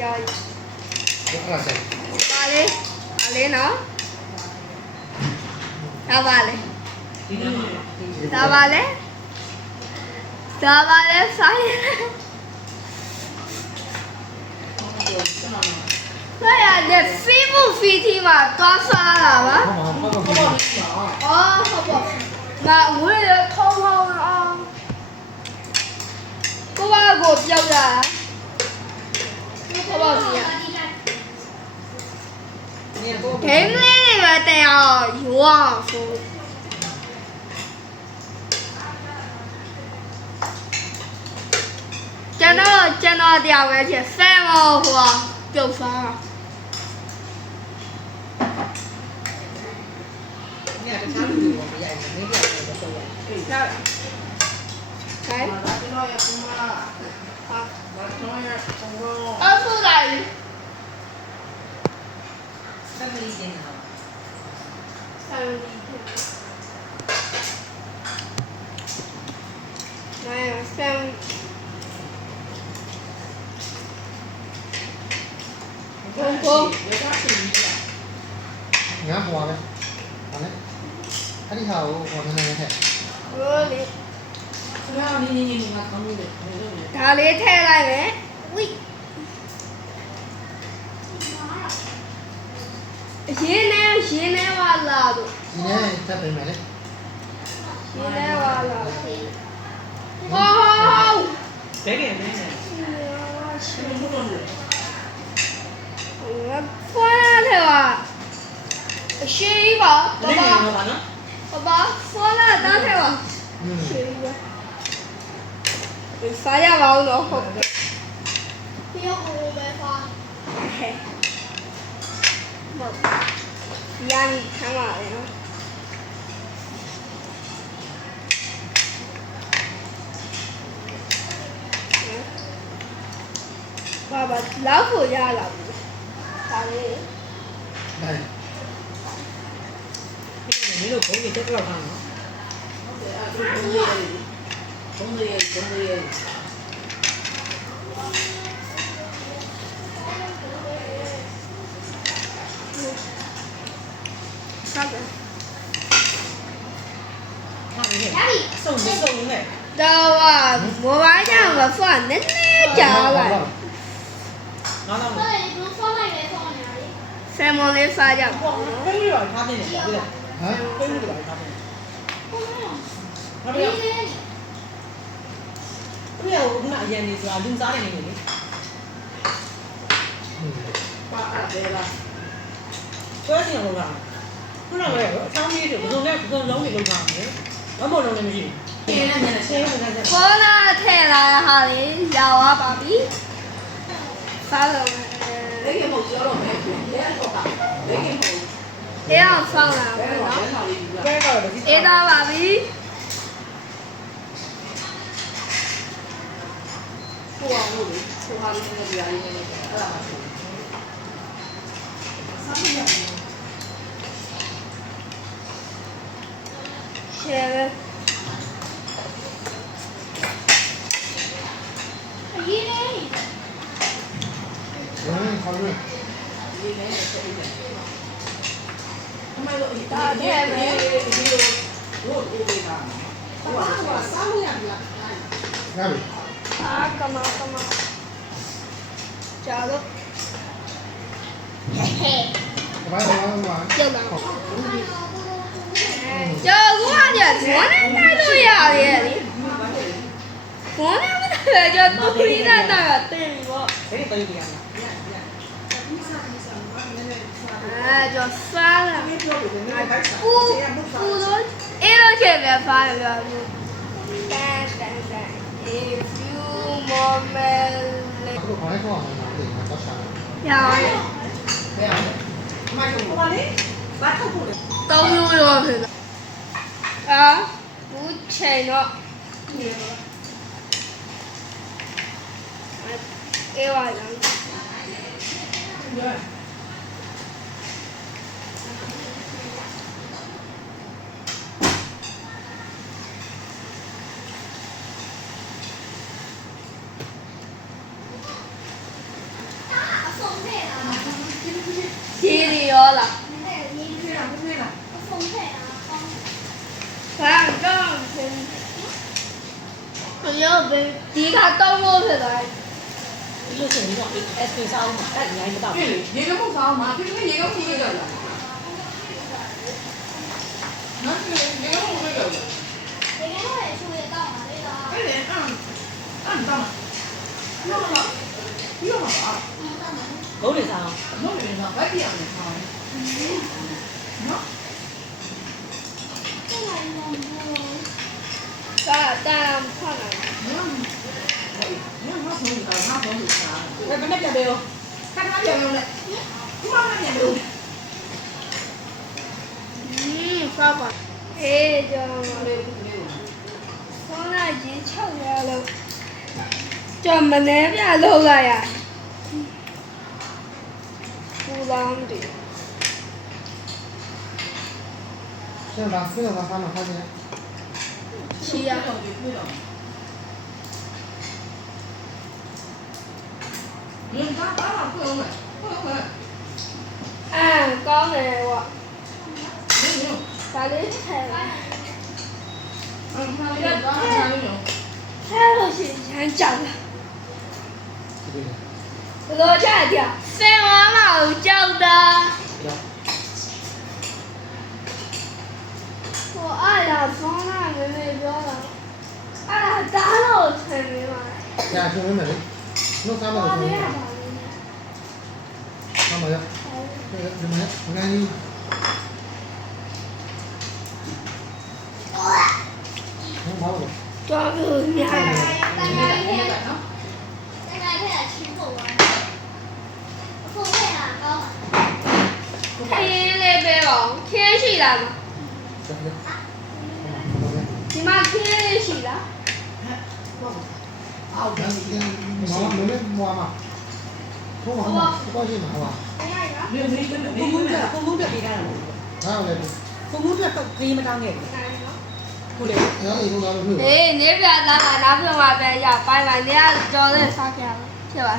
ကြာကြီးအဲ့ဒါဆက်ပါလေနော်ဒါပါလေဆိုင်那呀，这飞不飞梯嘛，抓沙了吧？哦，好不？那我也偷偷啊，我把给我标的，好不好听？给你那个得要有啊，说。见到第二位去三毛货就翻了。你看这差不多，不严谨，没别的都收了。哎。二十来。3分1斤啊。3分1斤。哎呀，3。我。ငါဟွာပဲဟာလေအဲ့ဒီဟာကိုဟောနည်းနည်းထည့်ဒါလေးထည့်လိုက်မယ်ဝိရင်းနေဝါလာတို့ ဒီနဲ့ထပ်ပေးမယ်လေ ရင်းနေဝါလာဟောဘယ်ကဲလဲဖွားတယ်ပါအရှိပါ爸ဖွားလာတာထဲပါရှိပါစားရပါဦးတော့ဟုတ်တယ်ဒီရောပဲပါဟဲ့ဟုတ်ရန်ခံပါလေနော်爸爸老虎家老虎ဒါလေး ဒါ မင်းတို့ဘုံကြီးတက်တော့ခါနော်ဘုံကြီးစားတယ်ဟာမင်းစုံနဲ့တော့မိုဘိုင်းကြောင့်မဖွားနည်းနည်းကြာလိုက်ငါတော့ဆယ်မွန်လေးစားကြပါ ဖိတ်လို့ထားတယ်လေဟမ် ဟမ် ဖိတ်လို့ထားတယ်ဟုတ်တယ်ဘယ်လိုဒီမှာအရင်နေဆိုတာလူစားနေနေလေပါအဲ့ဒါဆွဲစီအောင်လုပ်တာခုနကပဲအချောင်းကြီးတွေဘုံနဲ့ဘုံလုံးတွေလုပ်တာမယ်မမလုံးလည်းမရှိဘူးရှင်းနေတယ်ရှင်းနေတယ် ခေါ်လာထဲလာဟာလေးရောက်သွားပါပြီစားလို့ဘယ်ကမှပြောတော့မယ်လဲတော့တာဘယ်ကမှအေးအောင်ဆောင်းလာမယ်နော် ဘယ်ကတော့ဒီ အေးတော့ပါပြီကိုအောင်လို့ကိုဟာလေးနဲ့ဒီအရင်နဲ့အဲ့ဒါမှစားရမယ်ရှယ်ပဲအရေးလေး ဘယ်ခေါ်လဲ ဒီနေ့ဆက်ပြီးတယ်အမေတို့ဒါတဲ့ဒီရို့ဦးလေးတာဟိုကစားလို့ရပြီလား ငါပြီ ကမကြာတော့ဟဲ့ ဘာဘာ ကျောက်လာကျော်ကူကကြဘောနဲ့နိုင်လို့ရတယ်လေဘောနဲ့မနိုင်ကြတော့ခရီးတာတာတင်ပေါ့ ဘယ်တိုင်ပြန်လဲကျော်စားလာ မင်းပြောလို့ငါဘိုက်စား ကူတော့အေးလို့ချင်ပဲဖားရဘူးတန် if you moment အခုခေါ်လိုက်ခေါ်အောင်လေငါတော့ရှာတယ် ရပါတယ် ဘယ်အောင်လဲအမတို့ဟိုလေဘာထုတ်ဖို့လဲ တောင်းလို့ရဖြစ်တာဘူးချိန်တော့အေးပါလား ဒီရီရောလား ပြေးလားပြေးလား ဘာတော့သူရောဘယ်ဒီကတော့လို့ဖြစ်သွားတယ် ဒီလိုဆိုရင်တော့ SP စားအောင်အဲ့အများကြီးမတော့ 对，一个木勺嘛，就是一个木这个了。那是一个木这个了。哎，按到嘛？用了，用了吧？ ဘုံးနေစားအောင် 弄的呢，白点的汤。喏， ဒါတန်ဖတ်လာ 你看，你看他从里头，他从里头。 ဘယ်နဲ့ပြပေးရော 看他点用的，你妈妈点用的。 စားပါအေးကြောင်ဆောင်းလာကြီး6ရလို့ကြောင်မနေပြလောက်လာရပူလောင်းတယ် 现在把飞到他们发现， ချီရ 嗯，他不能买，不能买， အမ်ကောင်းတယ်ကွာ 没有。 ဒါလေးထဲလာ 嗯，他那个他那种。 ထဲလို့ရှိရင်ကြောက်လာ 这个人， ဘယ်လိုကြကြဆင်ဝါမကိုကြောက်တာ 要， ဟိုအားရဆောင်းလာမမေပြောတာအားဒါတော့ဆင်နေပါ 家兄弟们，弄啥么 ဘာ 都 လဲ 行， ပါလဲ 啥么的，那个什么的，我看你，能把我的， တော်ပြီညာ ထိုင်ရင်လေးပဲပေါ့ခင်းရှိလားမ 这个， ဒီမှာခင်းလေးရှိလား 啊，我那妈妈妹妹摸嘛，摸嘛嘛，不高兴嘛，好吧？没有没根本没 ဘုံဘုံ 根 ပြ 本。 ဘုံဘုံပြပေးတာလား 哪有来着？ ဘုံဘုံပြခရီးမတောင်းခဲ့ဘူးခုလေ 然后以后咱们会有。 အေးနေပြလာတာနောက်ပြန်มาပြန်ရပိုင်းပိုင်းနေရကြော်တဲ့စားကြရဖြစ်ပါ